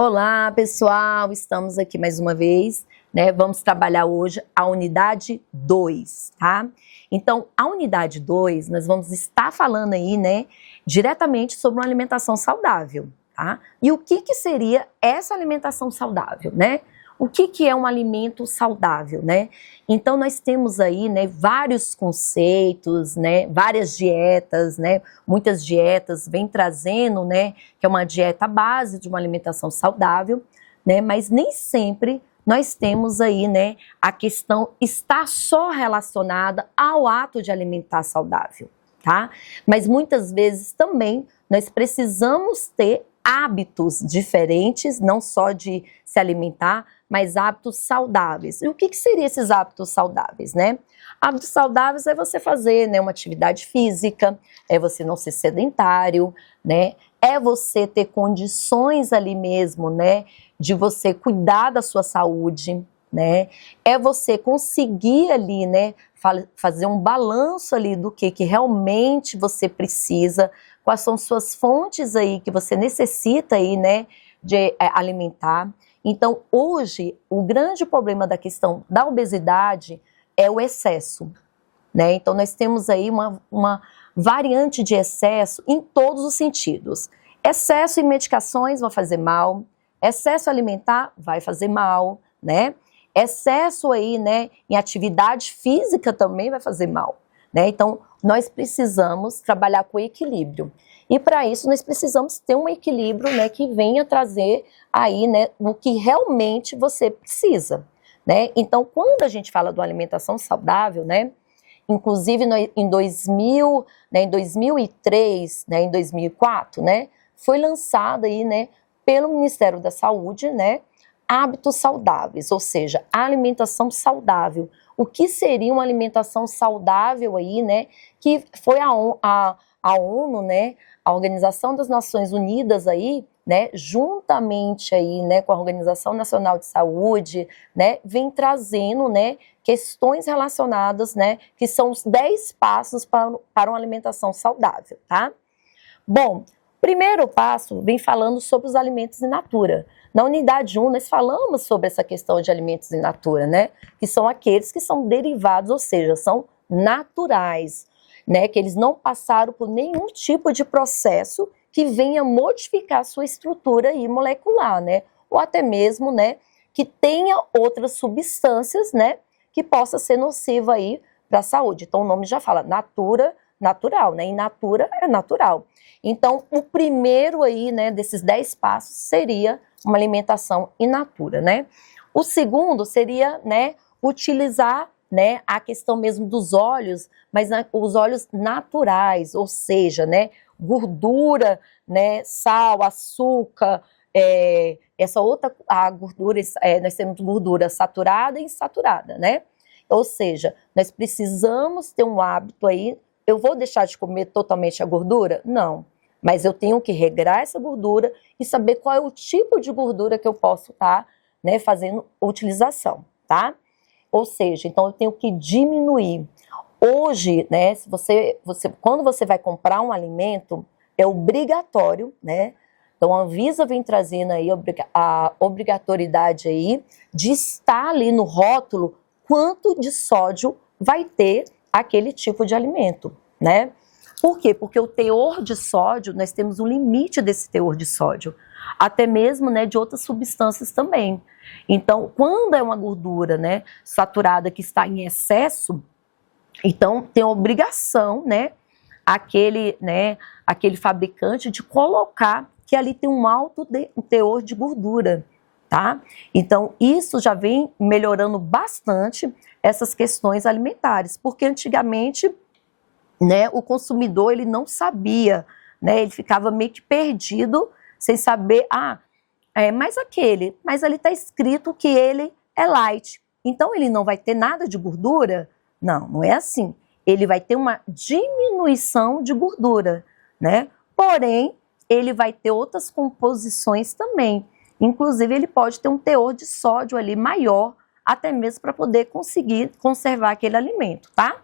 Olá, pessoal! Estamos aqui mais uma vez, né? Vamos trabalhar hoje a unidade 2, tá? Então, a unidade 2, nós vamos estar falando aí, né, diretamente sobre uma alimentação saudável, tá? E o que seria essa alimentação saudável, né? O que é um alimento saudável, né? Então, nós temos aí, né, vários conceitos, né, várias dietas, né? Muitas dietas vêm trazendo, né, que é uma dieta base de uma alimentação saudável, né? Mas nem sempre nós temos aí, né, a questão está só relacionada ao ato de alimentar saudável, tá? Mas muitas vezes também nós precisamos ter hábitos diferentes, não só de se alimentar, mas hábitos saudáveis. E o que seriam esses hábitos saudáveis, né? Hábitos saudáveis é você fazer, né, uma atividade física, é você não ser sedentário, né? É você ter condições ali mesmo, né, de você cuidar da sua saúde, né? É você conseguir ali, né, fazer um balanço ali do que realmente você precisa, quais são suas fontes aí que você necessita aí, né, de alimentar. Então, hoje, o grande problema da questão da obesidade é o excesso, né? Então, nós temos aí uma variante de excesso em todos os sentidos. Excesso em medicações vai fazer mal, excesso alimentar vai fazer mal, né? Excesso aí, né, em atividade física também vai fazer mal, né? Então, nós precisamos trabalhar com equilíbrio. E para isso nós precisamos ter um equilíbrio, né, que venha trazer aí, né, o que realmente você precisa, né? Então, quando a gente fala de uma alimentação saudável, né, inclusive em 2000, né, em 2003, né, em 2004, né, foi lançada aí, né, pelo Ministério da Saúde, né, hábitos saudáveis, ou seja, alimentação saudável. O que seria uma alimentação saudável aí, né, que foi a ONU, né, a Organização das Nações Unidas aí, né, juntamente aí, né, com a Organização Nacional de Saúde, né, vem trazendo, né, questões relacionadas, né, que são os 10 passos para uma alimentação saudável, tá? Bom, primeiro passo vem falando sobre os alimentos in natura. Na unidade 1, nós falamos sobre essa questão de alimentos in natura, né, que são aqueles que são derivados, ou seja, são naturais, né, que eles não passaram por nenhum tipo de processo que venha modificar a sua estrutura aí molecular, né, ou até mesmo, né, que tenha outras substâncias, né, que possa ser nociva aí para a saúde. Então o nome já fala natural, né, in natura é natural. Então o primeiro aí, né, desses 10 passos seria uma alimentação in natura, né. O segundo seria, né, utilizar, né, a questão mesmo dos óleos, mas os óleos naturais, ou seja, né, gordura, né, sal, açúcar, essa outra, a gordura, nós temos gordura saturada e insaturada, né? Ou seja, nós precisamos ter um hábito aí, eu vou deixar de comer totalmente a gordura? Não, mas eu tenho que regrar essa gordura e saber qual é o tipo de gordura que eu posso estar, né, fazendo utilização, tá? Ou seja, então eu tenho que diminuir. Hoje, né, quando você vai comprar um alimento, é obrigatório, né? Então a Anvisa vem trazendo aí a obrigatoriedade aí de estar ali no rótulo quanto de sódio vai ter aquele tipo de alimento, né? Por quê? Porque o teor de sódio, nós temos um limite desse teor de sódio, até mesmo, né, de outras substâncias também. Então, quando é uma gordura, né, saturada que está em excesso, então tem a obrigação, né, aquele fabricante de colocar que ali tem um alto teor de gordura, tá? Então, isso já vem melhorando bastante essas questões alimentares, porque antigamente, né, o consumidor ele não sabia, né, ele ficava meio que perdido, sem saber, mas ali está escrito que ele é light, então ele não vai ter nada de gordura? Não, não é assim. Ele vai ter uma diminuição de gordura, né? Porém, ele vai ter outras composições também. Inclusive, ele pode ter um teor de sódio ali maior, até mesmo para poder conseguir conservar aquele alimento, tá?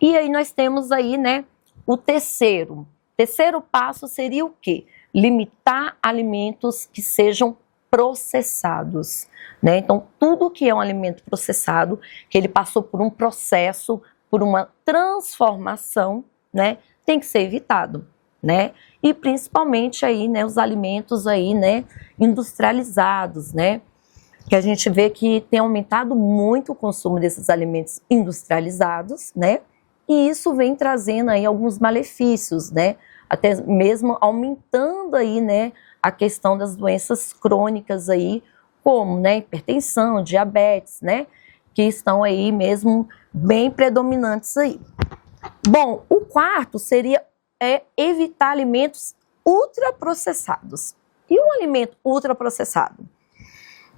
E aí nós temos aí, né, o terceiro. Terceiro passo seria o quê? Limitar alimentos que sejam processados, né? Então, tudo que é um alimento processado, que ele passou por um processo, por uma transformação, né, tem que ser evitado, né? E principalmente aí, né, os alimentos aí, né, industrializados, né? Que a gente vê que tem aumentado muito o consumo desses alimentos industrializados, né? E isso vem trazendo aí alguns malefícios, né? Até mesmo aumentando aí, né, a questão das doenças crônicas aí, como, né, hipertensão, diabetes, né? Que estão aí mesmo bem predominantes aí. Bom, o quarto seria evitar alimentos ultraprocessados. E um alimento ultraprocessado?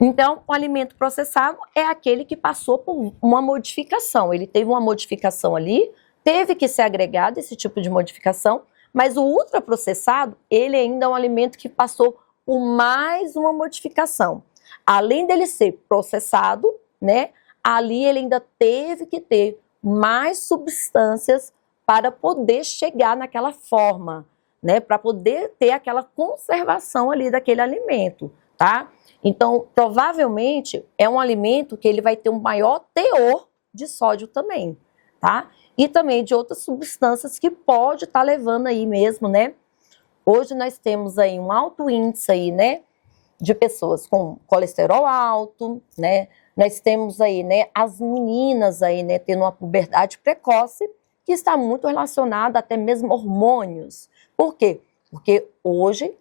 Então, o alimento processado é aquele que passou por uma modificação. Ele teve uma modificação ali, teve que ser agregado esse tipo de modificação, mas o ultraprocessado, ele ainda é um alimento que passou por mais uma modificação. Além dele ser processado, né, ali ele ainda teve que ter mais substâncias para poder chegar naquela forma, né, para poder ter aquela conservação ali daquele alimento, tá? Então, provavelmente, é um alimento que ele vai ter um maior teor de sódio também, tá? E também de outras substâncias que pode estar levando aí mesmo, né? Hoje nós temos aí um alto índice aí, né, de pessoas com colesterol alto, né? Nós temos aí, né, as meninas aí, né, tendo uma puberdade precoce, que está muito relacionada até mesmo hormônios. Por quê? Porque hoje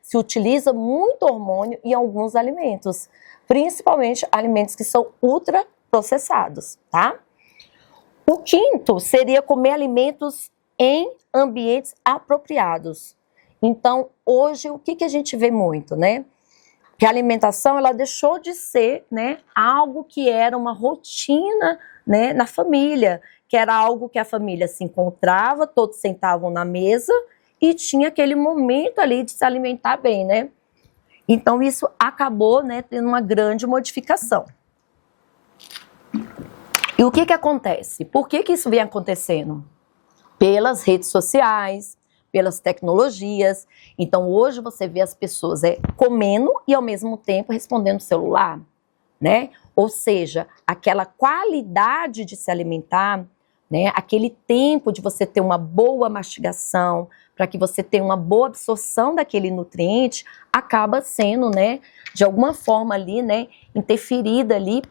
se utiliza muito hormônio em alguns alimentos, principalmente alimentos que são ultraprocessados, tá? O quinto seria comer alimentos em ambientes apropriados. Então, hoje, o que a gente vê muito, né? Que a alimentação, ela deixou de ser, né, algo que era uma rotina, né, na família, que era algo que a família se encontrava, todos sentavam na mesa e tinha aquele momento ali de se alimentar bem, né? Então, isso acabou, né, tendo uma grande modificação. E o que acontece? Por que isso vem acontecendo? Pelas redes sociais, pelas tecnologias. Então, hoje você vê as pessoas comendo e, ao mesmo tempo, respondendo no celular, né? Ou seja, aquela qualidade de se alimentar, né? Aquele tempo de você ter uma boa mastigação, para que você tenha uma boa absorção daquele nutriente, acaba sendo, né, de alguma forma ali, né, interferida ali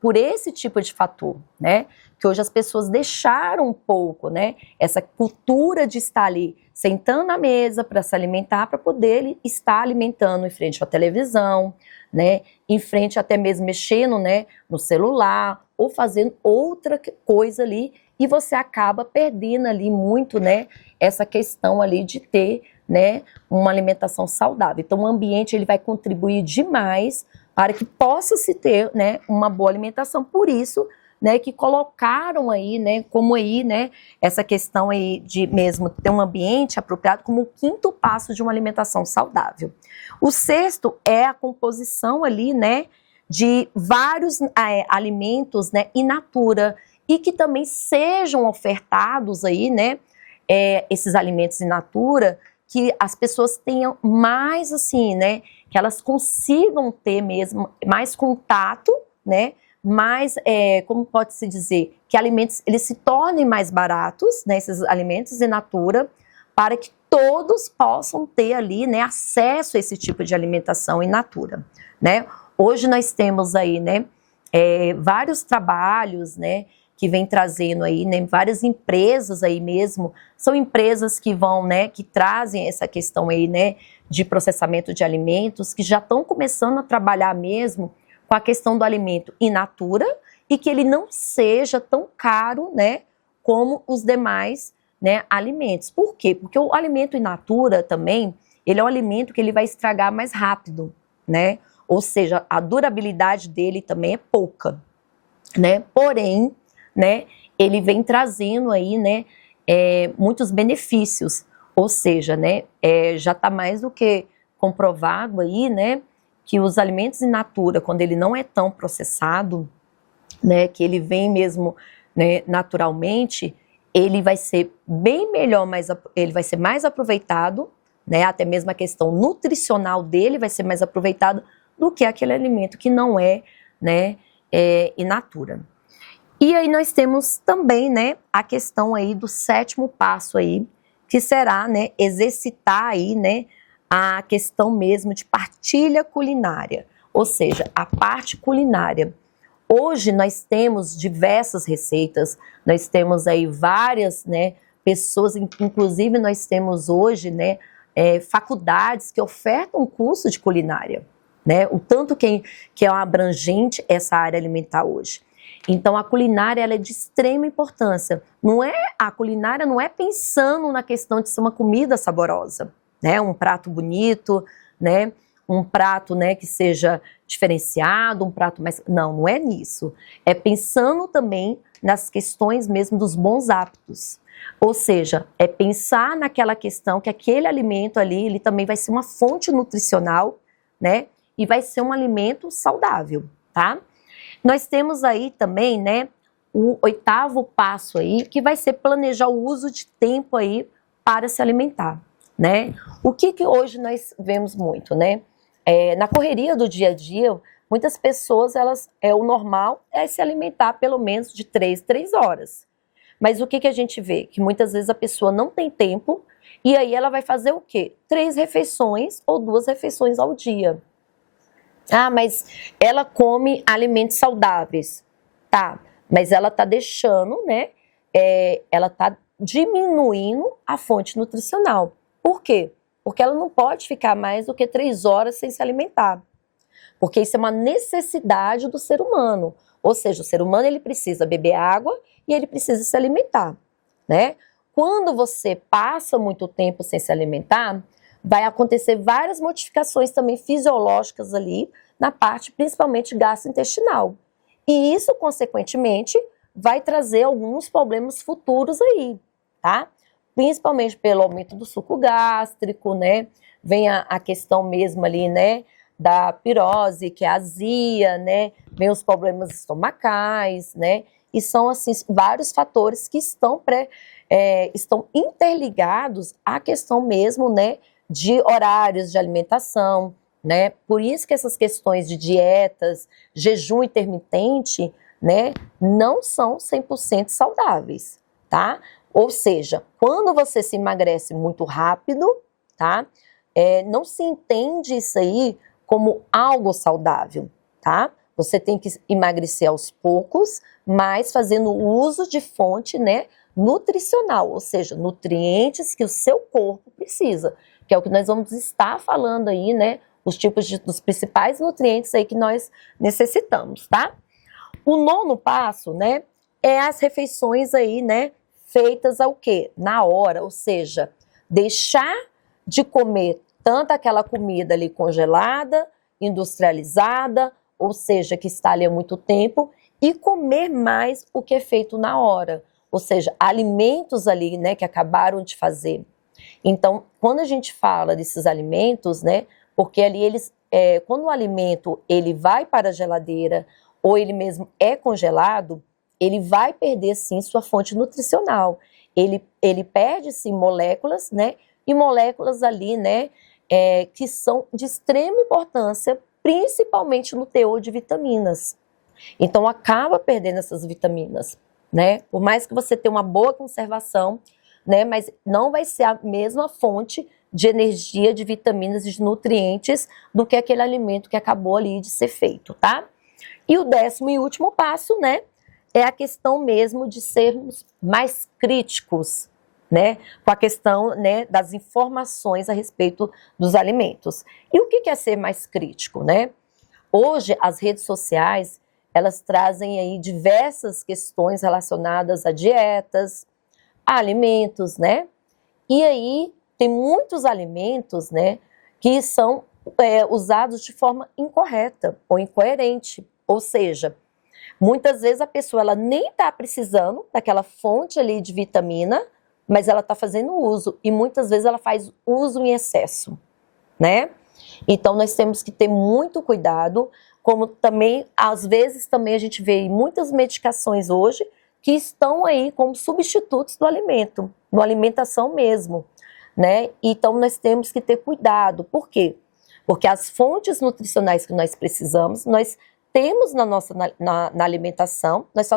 por esse tipo de fator, né? Que hoje as pessoas deixaram um pouco, né, essa cultura de estar ali sentando à mesa para se alimentar, para poder estar alimentando em frente à televisão, né, em frente até mesmo mexendo, né, no celular ou fazendo outra coisa ali, e você acaba perdendo ali muito, né, essa questão ali de ter, né, uma alimentação saudável. Então, o ambiente ele vai contribuir demais para que possa se ter, né, uma boa alimentação. Por isso, né, que colocaram aí, né, como aí, né, essa questão aí de mesmo ter um ambiente apropriado como o quinto passo de uma alimentação saudável. O sexto é a composição ali, né, de vários alimentos, né, in natura, e que também sejam ofertados aí, né, esses alimentos in natura, que as pessoas tenham mais assim, né, que elas consigam ter mesmo mais contato, né, mais, como pode-se dizer, que alimentos eles se tornem mais baratos, né, esses alimentos in natura, para que todos possam ter ali, né, acesso a esse tipo de alimentação in natura, né. Hoje nós temos aí, né, vários trabalhos, né, que vem trazendo aí, né, várias empresas aí mesmo, são empresas que vão, né, que trazem essa questão aí, né, de processamento de alimentos, que já estão começando a trabalhar mesmo com a questão do alimento in natura e que ele não seja tão caro, né, como os demais, né, alimentos. Por quê? Porque o alimento in natura também, ele é um alimento que ele vai estragar mais rápido, né, ou seja, a durabilidade dele também é pouca, né, porém, né, ele vem trazendo aí, né, muitos benefícios, ou seja, né, já está mais do que comprovado aí, né, que os alimentos in natura, quando ele não é tão processado, né, que ele vem mesmo, né, naturalmente, ele vai ser bem melhor, ele vai ser mais aproveitado, né, até mesmo a questão nutricional dele vai ser mais aproveitado do que aquele alimento que não é, né, in natura. E aí nós temos também, né, a questão aí do 7º passo aí, que será, né, exercitar aí, né, a questão mesmo de partilha culinária, ou seja, a parte culinária. Hoje nós temos diversas receitas, nós temos aí várias, né, pessoas, inclusive nós temos hoje, né, faculdades que ofertam curso de culinária, né, o tanto que é abrangente essa área alimentar hoje. Então a culinária ela é de extrema importância. A culinária não é pensando na questão de ser uma comida saborosa, né, um prato bonito, né, um prato, né, que seja diferenciado, um prato mais... Não é nisso. É pensando também nas questões mesmo dos bons hábitos. Ou seja, é pensar naquela questão que aquele alimento ali, ele também vai ser uma fonte nutricional, né, e vai ser um alimento saudável, tá? Nós temos aí também, né, o 8º passo aí, que vai ser planejar o uso de tempo aí para se alimentar, né? O que hoje nós vemos muito, né? Na correria do dia a dia, muitas pessoas, o normal é se alimentar pelo menos de 3 horas. Mas o que a gente vê? Que muitas vezes a pessoa não tem tempo e aí ela vai fazer o quê? 3 refeições ou 2 refeições ao dia. Ah, mas ela come alimentos saudáveis. Tá, mas ela está deixando, né? Ela está diminuindo a fonte nutricional. Por quê? Porque ela não pode ficar mais do que 3 horas sem se alimentar. Porque isso é uma necessidade do ser humano. Ou seja, o ser humano ele precisa beber água e ele precisa se alimentar, né? Quando você passa muito tempo sem se alimentar, vai acontecer várias modificações também fisiológicas ali na parte principalmente gastrointestinal. E isso, consequentemente, vai trazer alguns problemas futuros aí, tá? Principalmente pelo aumento do suco gástrico, né? Vem a questão mesmo ali, né? Da pirose, que é a azia, né? Vem os problemas estomacais, né? E são, assim, vários fatores que estão interligados à questão mesmo, né? De horários de alimentação, né? Por isso que essas questões de dietas, jejum intermitente, né? Não são 100% saudáveis, tá? Ou seja, quando você se emagrece muito rápido, tá? Não se entende isso aí como algo saudável, tá? Você tem que emagrecer aos poucos, mas fazendo uso de fonte, né, nutricional, ou seja, nutrientes que o seu corpo precisa, que é o que nós vamos estar falando aí, né, os tipos dos principais nutrientes aí que nós necessitamos, tá? O 9º passo, né, é as refeições aí, né, feitas ao quê? Na hora, ou seja, deixar de comer tanto aquela comida ali congelada, industrializada, ou seja, que está ali há muito tempo, e comer mais o que é feito na hora, ou seja, alimentos ali, né, que acabaram de fazer. Então, quando a gente fala desses alimentos, né, porque ali quando o alimento ele vai para a geladeira ou ele mesmo é congelado, ele vai perder sim sua fonte nutricional. Ele perde sim moléculas, né, e moléculas ali, né, que são de extrema importância, principalmente no teor de vitaminas. Então, acaba perdendo essas vitaminas, né? Por mais que você tenha uma boa conservação, né? Mas não vai ser a mesma fonte de energia, de vitaminas e de nutrientes do que aquele alimento que acabou ali de ser feito, tá? E o 10º e último passo, né? É a questão mesmo de sermos mais críticos, né? Com a questão, né, das informações a respeito dos alimentos. E o que é ser mais crítico, né? Hoje, as redes sociais, elas trazem aí diversas questões relacionadas a dietas, a alimentos, né? E aí, tem muitos alimentos, né, que são usados de forma incorreta ou incoerente. Ou seja, muitas vezes a pessoa ela nem está precisando daquela fonte ali de vitamina, mas ela está fazendo uso. E muitas vezes ela faz uso em excesso, né? Então, nós temos que ter muito cuidado, como também, às vezes, também a gente vê muitas medicações hoje que estão aí como substitutos do alimento, na alimentação mesmo, né? Então, nós temos que ter cuidado. Por quê? Porque as fontes nutricionais que nós precisamos, nós temos na nossa na alimentação, nós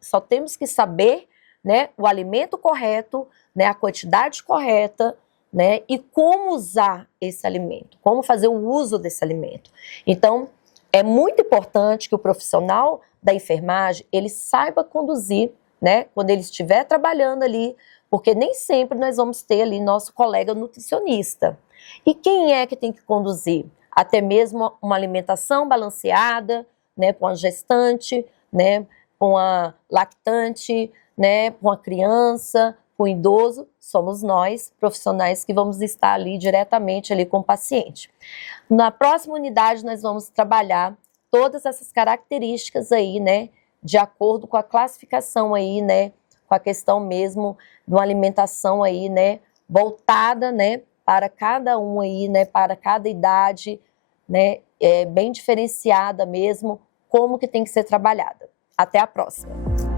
só temos que saber, né, o alimento correto, né, a quantidade correta, né, e como usar esse alimento, como fazer o uso desse alimento. Então, é muito importante que o profissional da enfermagem, ele saiba conduzir, né, quando ele estiver trabalhando ali, porque nem sempre nós vamos ter ali nosso colega nutricionista. E quem é que tem que conduzir? Até mesmo uma alimentação balanceada, né, com a gestante, né, com a lactante, né, com a criança, com o idoso, somos nós, profissionais, que vamos estar ali diretamente ali com o paciente. Na próxima unidade, nós vamos trabalhar todas essas características aí, né, de acordo com a classificação aí, né, com a questão mesmo de uma alimentação aí, né, voltada, né, para cada um aí, né, para cada idade, né, bem diferenciada mesmo, como que tem que ser trabalhada. Até a próxima!